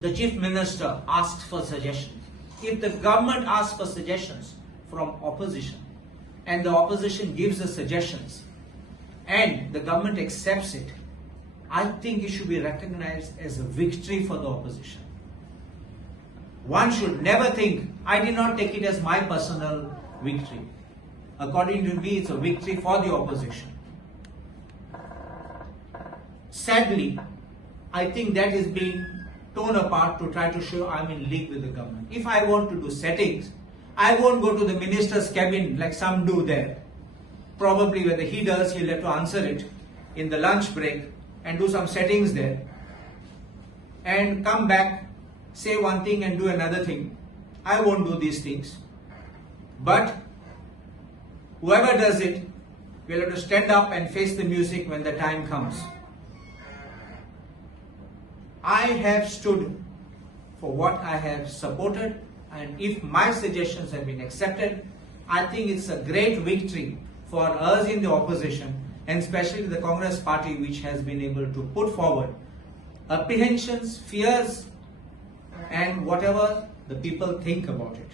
The Chief Minister asks for suggestions. If the government asks for suggestions from opposition and the opposition gives the suggestions and the government accepts it, I think it should be recognized as a victory for the opposition. One should never think, I did not take it as my personal victory. According to me, it's a victory for the opposition. Sadly, I think that is being torn apart to try to show I'm in league with the government. If I want to do settings, I won't go to the minister's cabin like some do there. Probably whether he does, he'll have to answer it in the lunch break and do some settings there and come back, say one thing and do another thing. I won't do these things. But whoever does it will have to stand up and face the music when the time comes. I have stood for what I have supported, and if my suggestions have been accepted, I think it's a great victory for us in the opposition, and especially the Congress party, which has been able to put forward apprehensions, fears, and whatever the people think about it.